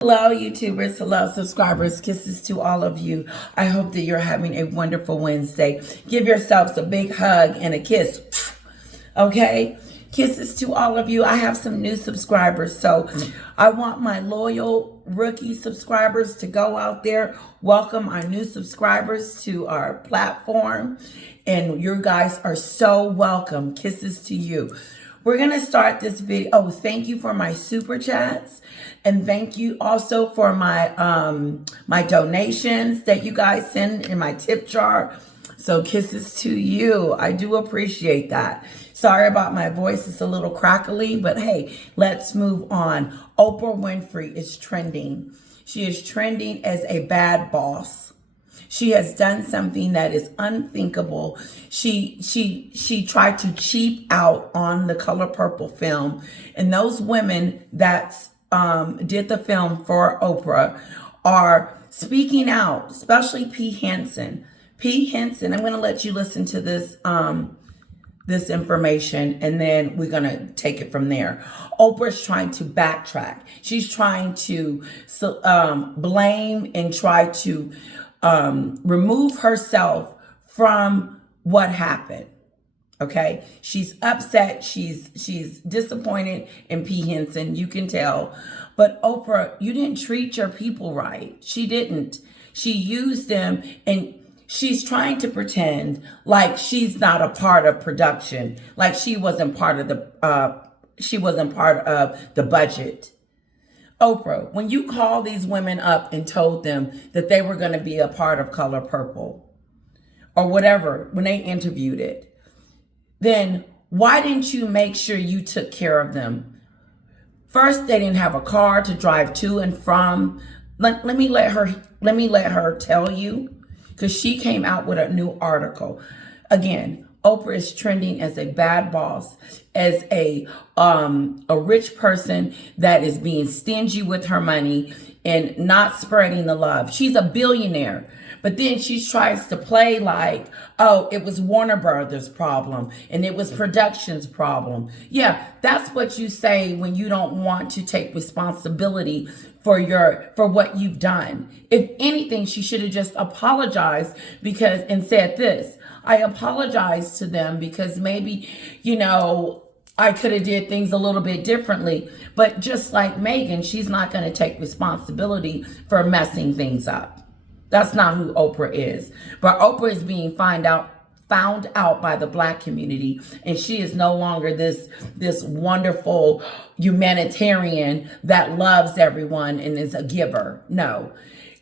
Hello, YouTubers. Hello, subscribers. Kisses to all of you. I hope that you're having a wonderful Wednesday. Give yourselves a big hug and a kiss. Okay? Kisses to all of you. I have some new subscribers, so I want my loyal rookie subscribers to go out there, welcome our new subscribers to our platform, and you guys are so welcome. Kisses to you. We're going to start this video. Oh, thank you for my super chats. And thank you also for my my donations that you guys send in my tip jar. So kisses to you. I do appreciate that. Sorry about my voice. It's a little crackly, but hey, let's move on. Oprah Winfrey is trending. She is trending as a bad boss. She has done something that is unthinkable. She tried to cheap out on the Color Purple film. And those women that did the film for Oprah are speaking out, especially P. Henson. P. Henson, I'm going to let you listen to this this information, and then we're going to take it from there. Oprah's trying to backtrack. She's trying to blame and try to remove herself from what happened. Okay, she's upset. She's disappointed in P. Henson. You can tell. But Oprah, you didn't treat your people right. She didn't. She used them, and she's trying to pretend like she's not a part of production, like she wasn't part of the budget. Oprah, when you called these women up and told them that they were going to be a part of Color Purple or whatever, when they interviewed it, then why didn't you make sure you took care of them? First, they didn't have a car to drive to and from. Let me let her tell you, because she came out with a new article. Again, Oprah is trending as a bad boss, as a rich person that is being stingy with her money and not spreading the love. She's a billionaire, but then she tries to play like, oh, it was Warner Brothers' problem and it was production's problem. Yeah, that's what you say when you don't want to take responsibility for what you've done. If anything, she should have just apologized and said this: I apologize to them because maybe, I could have did things a little bit differently. But just like Megan, she's not going to take responsibility for messing things up. That's not who Oprah is. But Oprah is being found out by the Black community, and she is no longer this wonderful humanitarian that loves everyone and is a giver. No.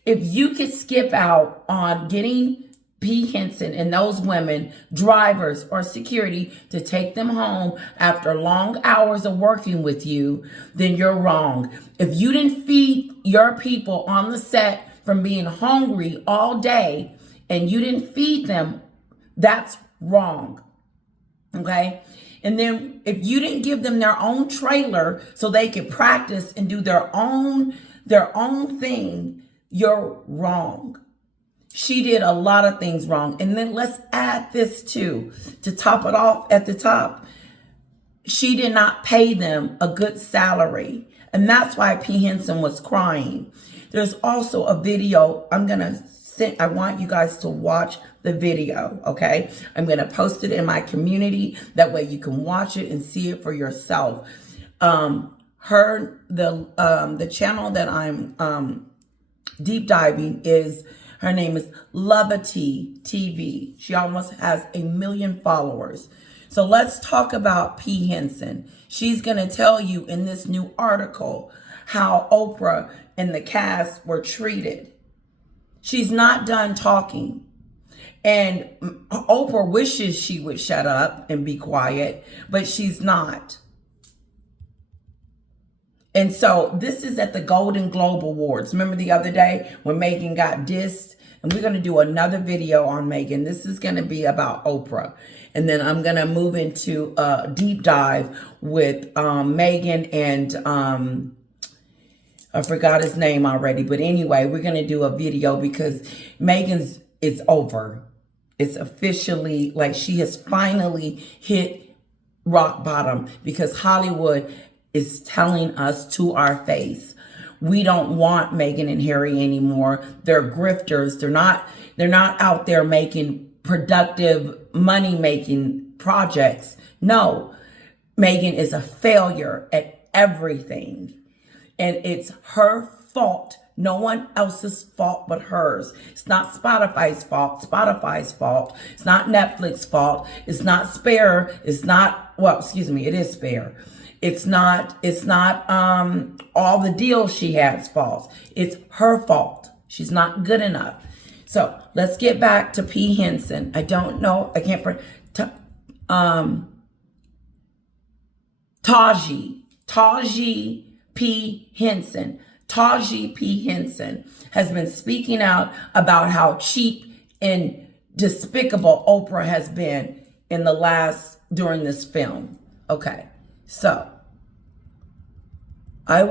If you could skip out on getting P. Henson and those women, drivers or security, to take them home after long hours of working with you, then you're wrong. If you didn't feed your people on the set from being hungry all day and you didn't feed them, that's wrong. Okay? And then if you didn't give them their own trailer so they could practice and do their own thing, you're wrong. She did a lot of things wrong. And then let's add this too, to top it off at the top. She did not pay them a good salary. And that's why P. Henson was crying. There's also a video I want you guys to watch the video, okay? I'm going to post it in my community. That way you can watch it and see it for yourself. The channel that I'm deep diving is, her name is Levity TV. She almost has 1 million followers. So let's talk about P. Henson. She's going to tell you in this new article how Oprah and the cast were treated. She's not done talking. And Oprah wishes she would shut up and be quiet, but she's not. And so this is at the Golden Globe Awards. Remember the other day when Megan got dissed? And we're going to do another video on Megan. This is going to be about Oprah. And then I'm going to move into a deep dive with Megan and I forgot his name already. But anyway, we're going to do a video because Megan's is over. It's officially, like, she has finally hit rock bottom because Hollywood is telling us to our face we don't want Meghan and Harry anymore. They're grifters. They're not out there making productive money-making projects. No, Meghan is a failure at everything. And it's her fault. No one else's fault but hers. It's not Spotify's fault. It's not Netflix's fault. It's not Spare. It's not, well, excuse me, it is Spare. It's not all the deals she has fault. It's her fault. She's not good enough. So let's get back to P. Henson. I don't know. I can't. Taji P. Henson. Taji P. Henson has been speaking out about how cheap and despicable Oprah has been during this film. Okay, so I'm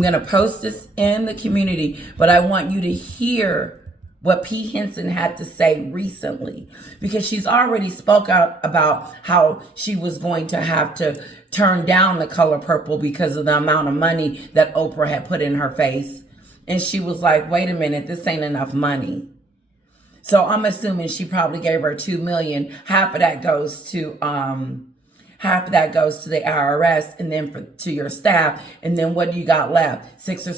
going to post this in the community, but I want you to hear what P. Henson had to say recently, because she's already spoke out about how she was going to have to turn down The Color Purple because of the amount of money that Oprah had put in her face. And she was like, wait a minute, this ain't enough money. So I'm assuming she probably gave her $2 million. Half of that goes to the IRS, and then to your staff. And then what do you got left? $600,000 or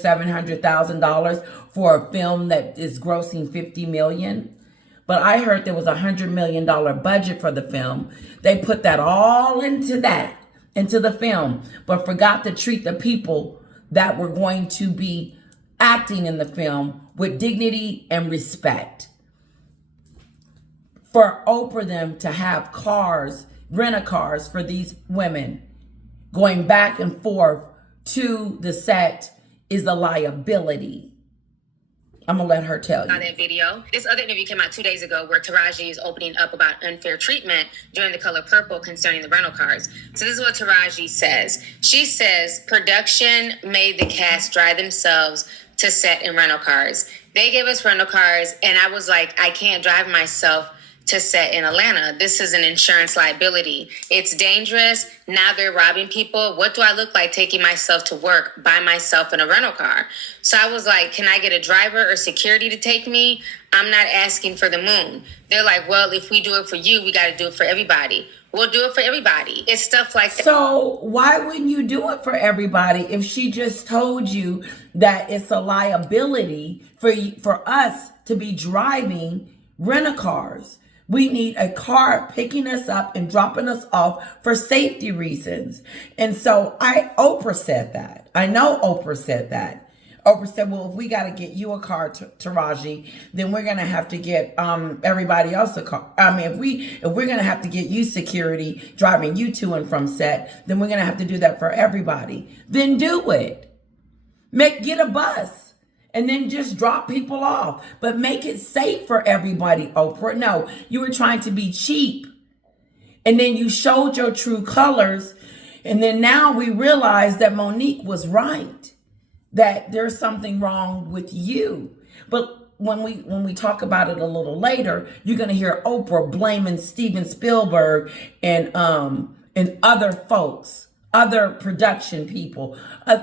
$700,000 for a film that is grossing $50 million. But I heard there was a $100 million budget for the film. They put that all into the film, but forgot to treat the people that were going to be acting in the film with dignity and respect. For Oprah them to have rent-a-cars for these women going back and forth to the set is a liability. I'm going to let her tell you. That video. This other interview came out 2 days ago where Taraji is opening up about unfair treatment during The Color Purple concerning the rental cars. So this is what Taraji says. She says production made the cast drive themselves to set in rental cars. They gave us rental cars, and I was like, I can't drive myself to set in Atlanta. This is an insurance liability. It's dangerous. Now they're robbing people. What do I look like taking myself to work by myself in a rental car? So I was like, can I get a driver or security to take me? I'm not asking for the moon. They're like, well, if we do it for you, we got to do it for everybody. We'll do it for everybody. It's stuff like that. So why wouldn't you do it for everybody if she just told you that it's a liability for us to be driving rent-a-cars? We need a car picking us up and dropping us off for safety reasons. And so Oprah said that. I know Oprah said that. Oprah said, well, if we got to get you a car, Taraji, then we're going to have to get everybody else a car. I mean, if we're going to have to get you security driving you to and from set, then we're going to have to do that for everybody. Then do it. Get a bus. And then just drop people off. But make it safe for everybody, Oprah. No, you were trying to be cheap. And then you showed your true colors. And then now we realize that Monique was right. That there's something wrong with you. But when we talk about it a little later, you're going to hear Oprah blaming Steven Spielberg and other folks, other production people,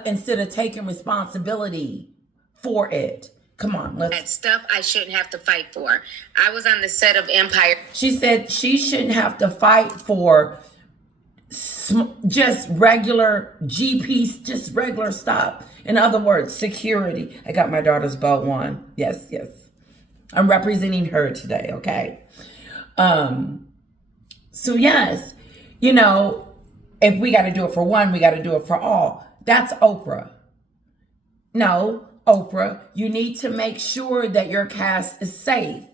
instead of taking responsibility for it. Come on, that stuff I shouldn't have to fight for. I was on the set of Empire. She said she shouldn't have to fight for just regular GPs, just regular stuff. In other words, security. I got my daughter's bow on. Yes. I'm representing her today, okay? So yes, if we got to do it for one, we got to do it for all. That's Oprah. No, Oprah, you need to make sure that your cast is safe.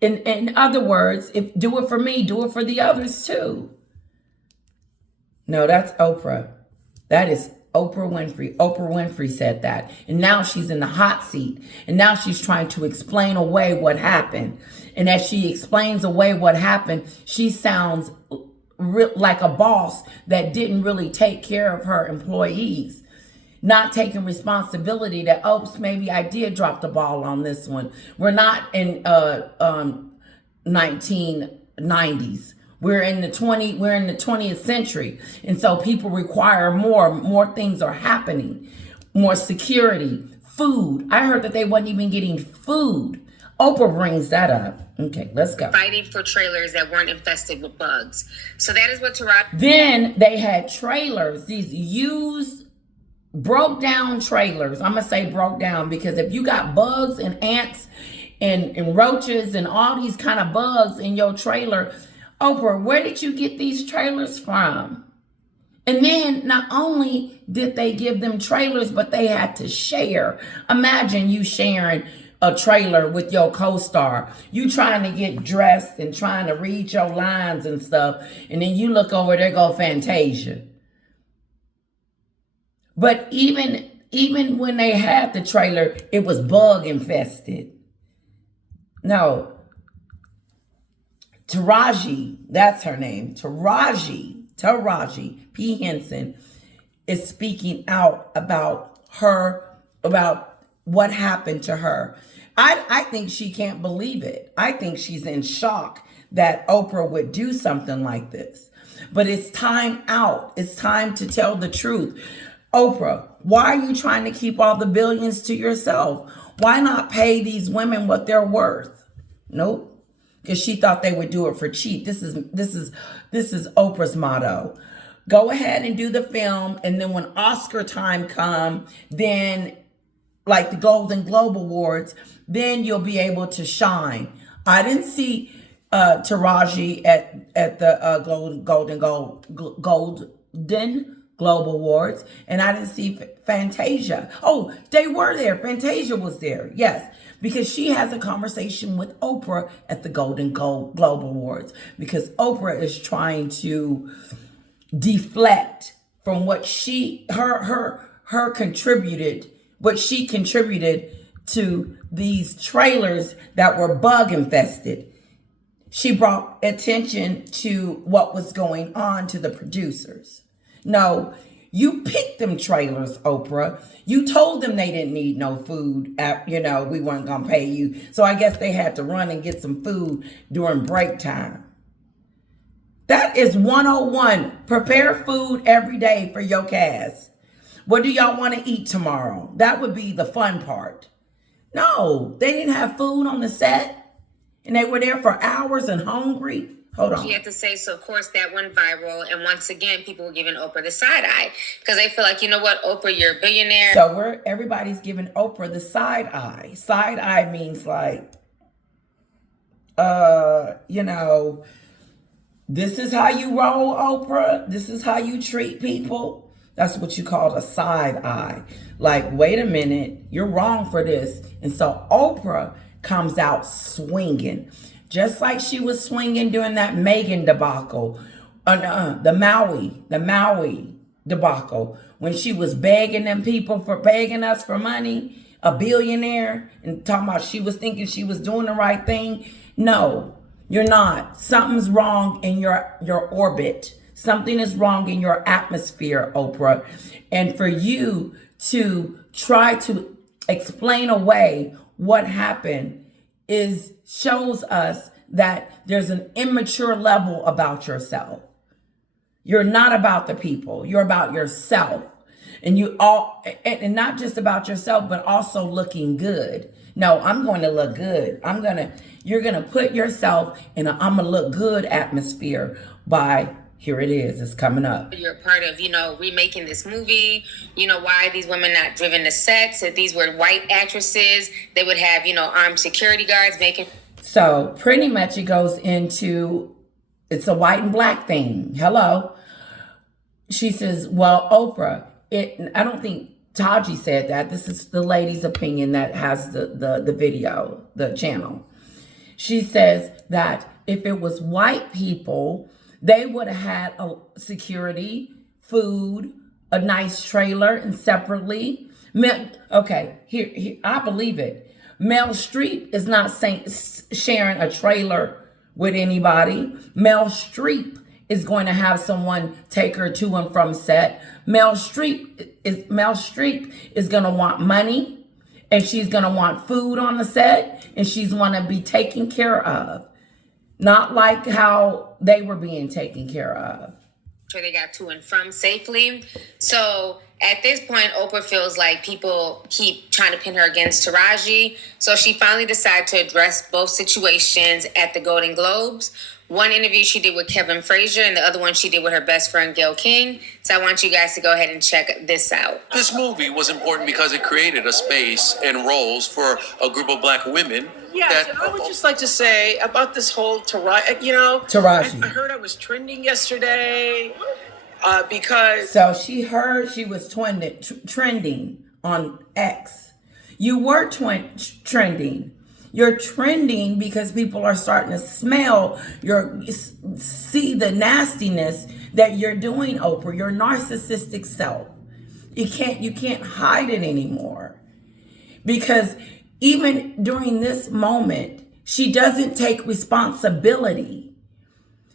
In other words, if do it for me, do it for the others too. No, that's Oprah. That is Oprah Winfrey. Oprah Winfrey said that. And now she's in the hot seat. And now she's trying to explain away what happened. And as she explains away what happened, she sounds like a boss that didn't really take care of her employees. Not taking responsibility that, oops, maybe I did drop the ball on this one. We're not in 1990s We're in the 20th century. And so people require more things are happening, more security, food. I heard that they wasn't even getting food. Oprah brings that up. Okay, let's go. Fighting for trailers that weren't infested with bugs. So that is what Taraji. Then they had trailers, these used, broke down trailers. I'm going to say broke down because if you got bugs and ants and roaches and all these kind of bugs in your trailer, Oprah, where did you get these trailers from? And then not only did they give them trailers, but they had to share. Imagine you sharing a trailer with your co-star. You trying to get dressed and trying to read your lines and stuff. And then you look over, there go Fantasia. But even when they had the trailer, it was bug infested. No. Taraji, that's her name. Taraji P. Henson is speaking out about what happened to her. I think she can't believe it. I think she's in shock that Oprah would do something like this. But it's time out. It's time to tell the truth. Oprah, why are you trying to keep all the billions to yourself? Why not pay these women what they're worth? Nope. Because she thought they would do it for cheap. This is Oprah's motto. Go ahead and do the film, and then when Oscar time come, then like the Golden Globe Awards, then you'll be able to shine. I didn't see Taraji at the Golden Globe Awards, and I didn't see Fantasia. Oh, they were there. Fantasia was there, yes, because she has a conversation with Oprah at the Golden Globe Awards, because Oprah is trying to deflect from what she contributed to these trailers that were bug infested. She brought attention to what was going on to the producers. No, you picked them trailers, Oprah. You told them they didn't need no food. We weren't going to pay you. So I guess they had to run and get some food during break time. That is 101. Prepare food every day for your cast. What do y'all want to eat tomorrow? That would be the fun part. No, they didn't have food on the set. And they were there for hours and hungry. Hold on. She had to say, so of course that went viral. And once again, people were giving Oprah the side eye because they feel like, you know what, Oprah, you're a billionaire. So everybody's giving Oprah the side eye. Side eye means like, this is how you roll, Oprah. This is how you treat people. That's what you call a side eye. Like, wait a minute, you're wrong for this. And so Oprah comes out swinging. Just like she was swinging during that Megan debacle, the Maui debacle, when she was begging us for money, a billionaire, and talking about she was thinking she was doing the right thing. No, you're not. Something's wrong in your orbit. Something is wrong in your atmosphere, Oprah. And for you to try to explain away what happened shows us that there's an immature level about yourself. You're not about the people. You're about yourself. And and not just about yourself, but also looking good. No, I'm going to look good. You're going to put yourself in a I'm going to look good atmosphere by, here it is, it's coming up. You're part of, remaking this movie. Why are these women not driven to sets? If these were white actresses, they would have, armed security guards making. So pretty much it goes into, it's a white and black thing. Hello. She says, well, Oprah, I don't think Taji said that. This is the lady's opinion that has the video, the channel. She says that if it was white people, they would have had a security, food, a nice trailer, and separately. Okay, here I believe it. Mel Streep is not sharing a trailer with anybody. Mel Streep is going to have someone take her to and from set. Mel Streep is going to want money, and she's going to want food on the set, and she's going to be taken care of. not like how they were being taken care of. Sure they got to and from safely. So at this point, Oprah feels like people keep trying to pin her against Taraji. So she finally decided to address both situations at the Golden Globes. One interview she did with Kevin Frazier and the other one she did with her best friend Gayle King. So I want you guys to go ahead and check this out. This movie was important because it created a space and roles for a group of black women. Yes, and I would just like to say about this whole Taraji, Taraji. I heard I was trending yesterday because... So she heard she was trending on X. You were trending. You're trending because people are starting to smell see the nastiness that you're doing, Oprah, your narcissistic self. You can't hide it anymore. Because even during this moment, she doesn't take responsibility.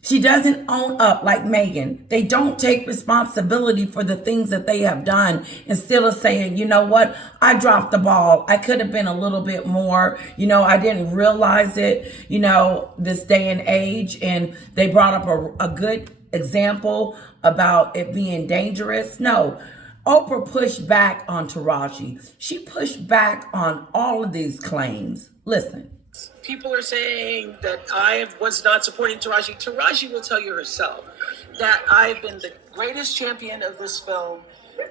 She doesn't own up like Megan. They don't take responsibility for the things that they have done instead of saying, you know what, I dropped the ball. I could have been a little bit more, I didn't realize it, this day and age. And they brought up a good example about it being dangerous. No, Oprah pushed back on Taraji. She pushed back on all of these claims. Listen. People are saying that I was not supporting Taraji. Taraji will tell you herself that I've been the greatest champion of this film,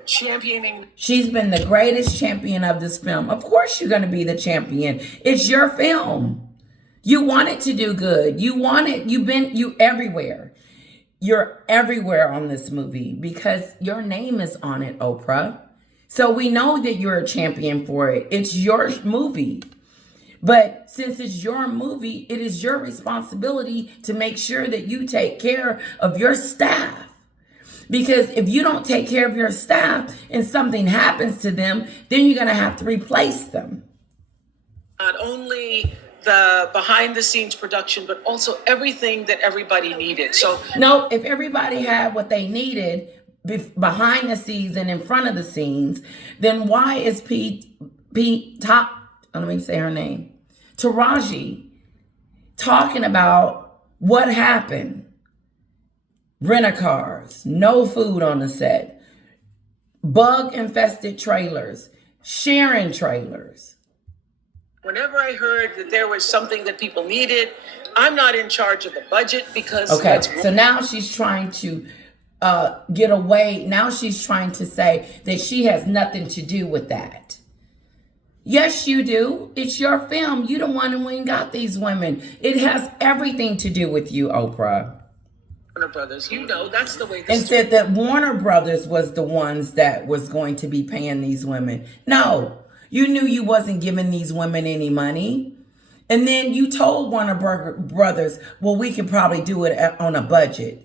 championing. She's been the greatest champion of this film. Of course you're going to be the champion. It's your film. You want it to do good. You everywhere. You're everywhere on this movie because your name is on it, Oprah. So we know that you're a champion for it. It's your movie. But since it's your movie, it is your responsibility to make sure that you take care of your staff. Because if you don't take care of your staff and something happens to them, then you're going to have to replace them. Not only the behind the scenes production, but also everything that everybody needed. So no, if everybody had what they needed behind the scenes and in front of the scenes, then why is Taraji talking about what happened? Rent-a-cars, no food on the set, bug-infested trailers, sharing trailers. Whenever I heard that there was something that people needed, I'm not in charge of the budget because... Okay, so now she's trying to get away. Now she's trying to say that she has nothing to do with that. Yes, you do. It's your film. You the one who went and got these women. It has everything to do with you, Oprah. Warner Brothers, that's the way. And said that Warner Brothers was the ones that was going to be paying these women. No, you knew you wasn't giving these women any money. And then you told Warner Brothers, well, we could probably do it on a budget.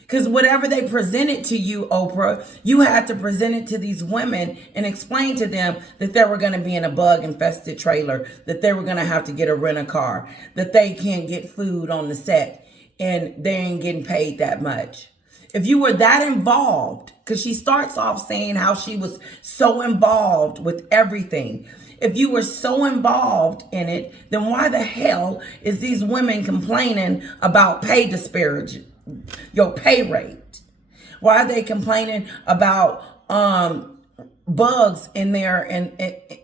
Because whatever they presented to you, Oprah, you had to present it to these women and explain to them that they were going to be in a bug-infested trailer, that they were going to have to get a rent-a-car, that they can't get food on the set, and they ain't getting paid that much. If you were that involved, because she starts off saying how she was so involved with everything. If you were so involved in it, then why the hell is these women complaining about pay disparity? Your pay rate? Why are they complaining about bugs in there? And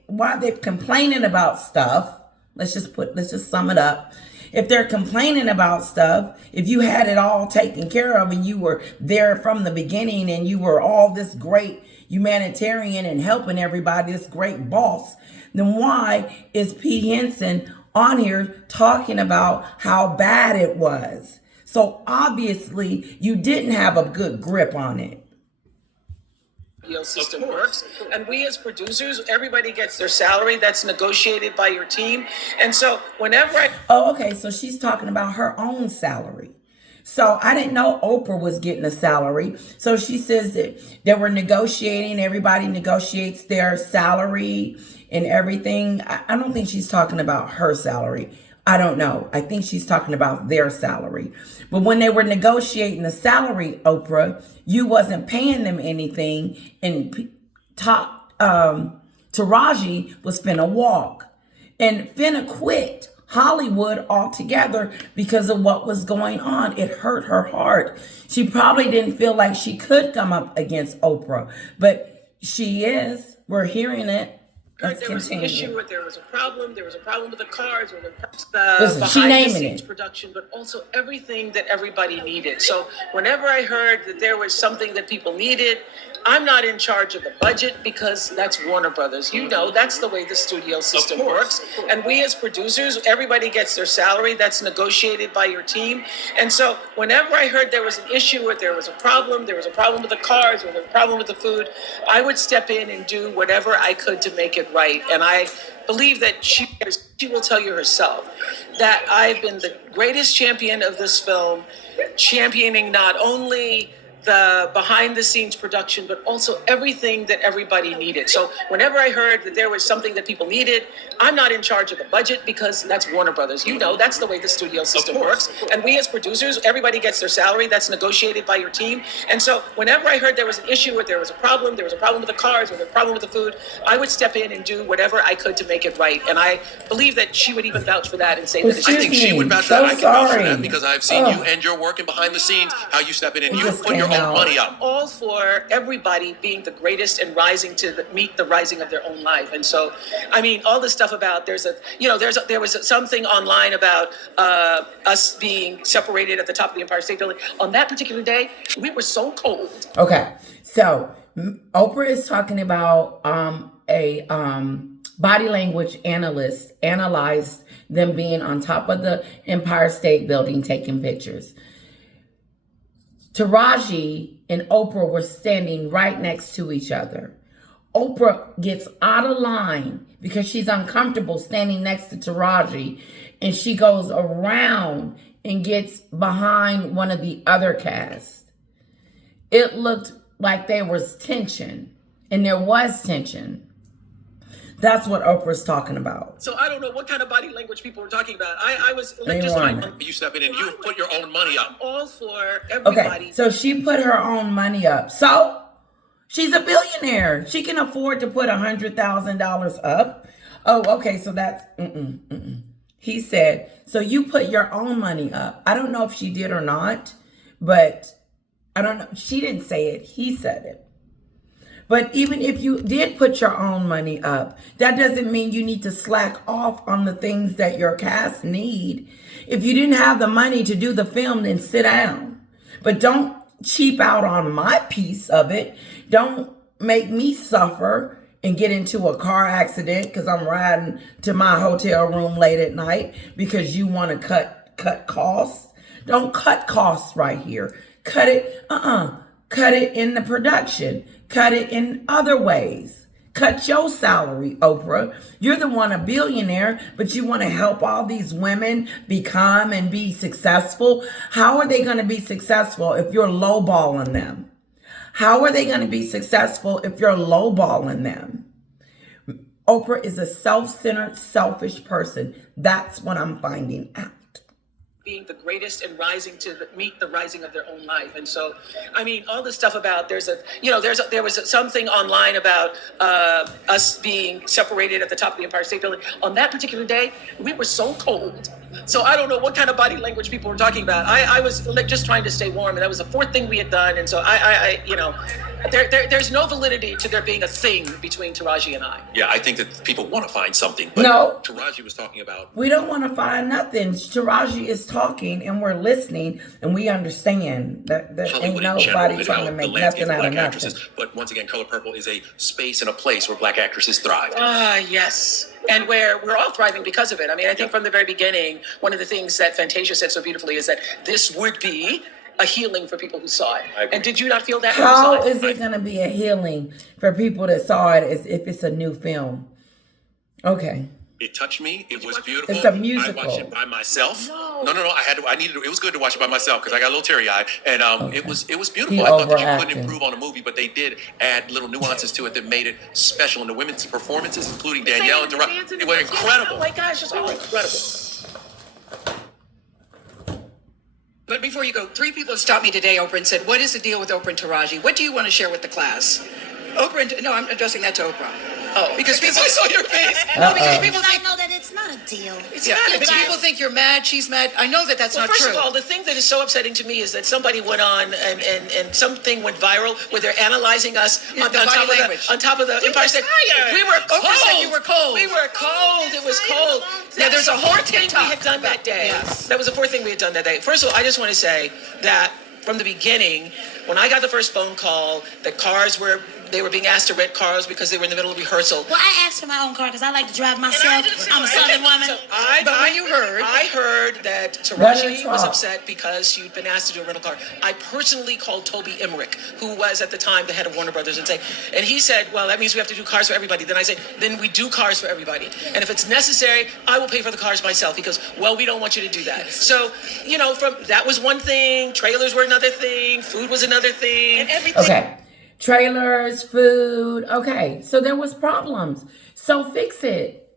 why are they complaining about stuff? Let's just sum it up. If they're complaining about stuff, if you had it all taken care of and you were there from the beginning and you were all this great humanitarian and helping everybody, this great boss, then why is P. Henson on here talking about how bad it was? So obviously you didn't have a good grip on it. System works, and we as producers, everybody gets their salary that's negotiated by your team. And so whenever okay, so she's talking about her own salary. So I didn't know Oprah was getting a salary. So she says that they were negotiating, everybody negotiates their salary and everything. I don't think she's talking about her salary. I don't know. I think she's talking about their salary. But when they were negotiating the salary, Oprah, you wasn't paying them anything. And Taraji was finna walk and finna quit Hollywood altogether because of what was going on. It hurt her heart. She probably didn't feel like she could come up against Oprah, but she is. We're hearing it. Let's There was an continue. issue, there was a problem with the cars, or the Listen, she behind the naming scenes it. production, but also everything that everybody needed. So whenever I heard that there was something that people needed, I'm not in charge of the budget because that's Warner Brothers. You know, that's the way the studio system works. And we as producers, everybody gets their salary. That's negotiated by your team. And so whenever I heard there was an issue, or there was a problem with the cars, or there was a problem with the food, I would step in and do whatever I could to make it right. And I believe that she will tell you herself that I've been the greatest champion of this film, championing not only the behind the scenes production, but also everything that everybody needed. So whenever I heard that there was something that people needed, I'm not in charge of the budget because that's Warner Brothers. You know, that's the way the studio system works. And we as producers, everybody gets their salary. That's negotiated by your team. And so whenever I heard there was an issue, or there was a problem with the cars, or there was a problem with the food, I would step in and do whatever I could to make it right. And I believe that she would even vouch for that and say that I think she would vouch for that. I can vouch for that because I've seen you and your work and behind the scenes, how you step in and you put your own money up. All for everybody being the greatest and rising to meet the rising of their own life. And so, I mean, all this stuff about there was something online about us being separated at the top of the Empire State Building. On that particular day, we were so cold. Okay, so Oprah is talking about a body language analyst analyzed them being on top of the Empire State Building taking pictures. Taraji and Oprah were standing right next to each other. Oprah gets out of line because she's uncomfortable standing next to Taraji, and she goes around and gets behind one of the other cast. It looked like there was tension, and there was tension. That's what Oprah's talking about. So I don't know what kind of body language people were talking about. I was just trying. You step in and you put your own money up. All for everybody. Okay, so she put her own money up. So she's a billionaire. She can afford to put $100,000 up. Oh, okay, so that's He said, so you put your own money up. I don't know if she did or not, but I don't know. She didn't say it. He said it. But even if you did put your own money up, that doesn't mean you need to slack off on the things that your cast need. If you didn't have the money to do the film, then sit down. But don't cheap out on my piece of it. Don't make me suffer and get into a car accident because I'm riding to my hotel room late at night because you want to cut costs. Don't cut costs right here. Cut it, cut it in the production. Cut it in other ways. Cut your salary, Oprah. You're the one, a billionaire, but you want to help all these women become and be successful. How are they going to be successful if you're lowballing them? How are they going to be successful if you're lowballing them? Oprah is a self-centered, selfish person. That's what I'm finding out. Being the greatest and rising to meet the rising of their own life. And so, I mean, all this stuff about there was something online about us being separated at the top of the Empire State Building. On that particular day, we were so cold. So I don't know what kind of body language people were talking about. I was just trying to stay warm, and that was the fourth thing we had done. And so there's no validity to there being a thing between Taraji and I. Yeah, I think that people want to find something. But No. Taraji was talking about. We don't want to find nothing. Taraji is talking, and we're listening, and we understand that ain't nobody trying to make nothing out of nothing. But once again, Color Purple is a space and a place where Black actresses thrive. Yes. And where we're all thriving because of it. I mean, I think from the very beginning, one of the things that Fantasia said so beautifully is that this would be a healing for people who saw it. And did you not feel that? How is it going to be a healing for people that saw it as if it's a new film? Okay. It touched me. It was beautiful. It's a musical. I watched it by myself. No. It was good to watch it by myself because I got a little teary-eyed, and it was beautiful. I thought that you couldn't improve on a movie, but they did add little nuances to it that made it special. And the women's performances, including Danielle and Taraji, they were incredible. Oh my gosh, it's all incredible. But before you go, 3 people have stopped me today, Oprah, and said, what is the deal with Oprah and Taraji? What do you want to share with the class? No, I'm addressing that to Oprah. Oh, because people, I saw your face. no, because people I think, know that it's not a deal. It's Yeah, not a but deal. people think you're mad, she's mad. I know that that's Well, not first true. of all, the thing that is so upsetting to me is that somebody went on and something went viral where they're analyzing us Yeah, on, the on body top of language. the on top of the Empire State. tired. We were cold. Oprah said you were cold. We were cold. It was cold. Yeah, there's a whole fourth thing we TikTok had done that day. Yes. That was the fourth thing we had done that day. First of all, I just want to say that from the beginning, when I got the first phone call, they were being asked to rent cars because they were in the middle of rehearsal. Well, I asked for my own car because I like to drive myself. I'm a Southern woman. So I heard that Let her Taraji was talk. upset because she'd been asked to do a rental car. I personally called Toby Emmerich, who was at the time the head of Warner Brothers, and he said, well, that means we have to do cars for everybody. Then I said, then we do cars for everybody. And if it's necessary, I will pay for the cars myself because, well, we don't want you to do that. So, that was one thing. Trailers were another thing. Food was another thing. And everything. Okay. Trailers, food. Okay. So there was problems. So fix it.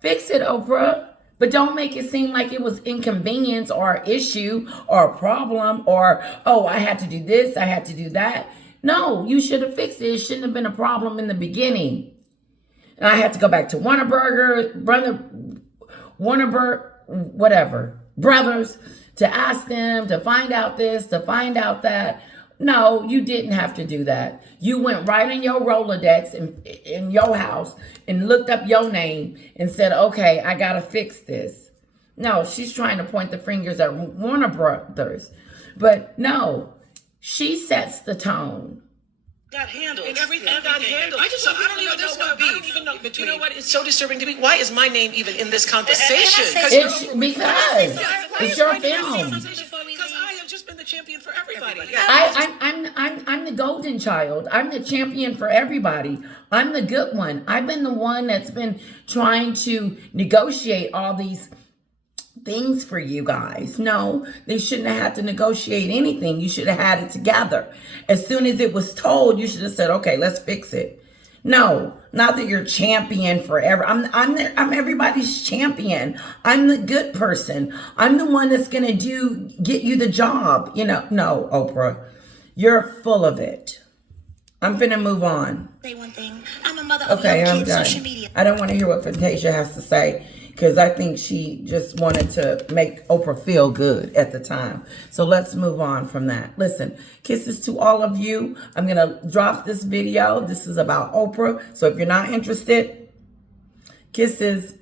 Fix it, Oprah. But don't make it seem like it was inconvenience or issue or a problem or, oh, I had to do this, I had to do that. No, you should have fixed it. It shouldn't have been a problem in the beginning. And I had to go back to brothers to ask them to find out this, to find out that. No, you didn't have to do that. You went right in your Rolodex in your house and looked up your name and said, okay, I got to fix this. No, she's trying to point the fingers at Warner Brothers. But no, she sets the tone. Got handled. And everything got handled. I don't even know. But you know what? It's so disturbing to me. Why is my name even in this conversation? It's because it's your film. Because I have just been the champion for everybody. I'm the golden child. I'm the champion for everybody. I'm the good one. I've been the one that's been trying to negotiate all these things for you guys. No, they shouldn't have had to negotiate anything. You should have had it together. As soon as it was told, you should have said, okay, let's fix it. No, not that you're champion forever. I'm everybody's champion. I'm the good person. I'm the one that's gonna get you the job. No, Oprah, you're full of it. I'm gonna move on. Say one thing. I'm a mother of Okay, young I'm kids, done. social media. I don't want to hear what Fantasia has to say because I think she just wanted to make Oprah feel good at the time. So let's move on from that. Listen, kisses to all of you. I'm going to drop this video. This is about Oprah. So if you're not interested, kisses.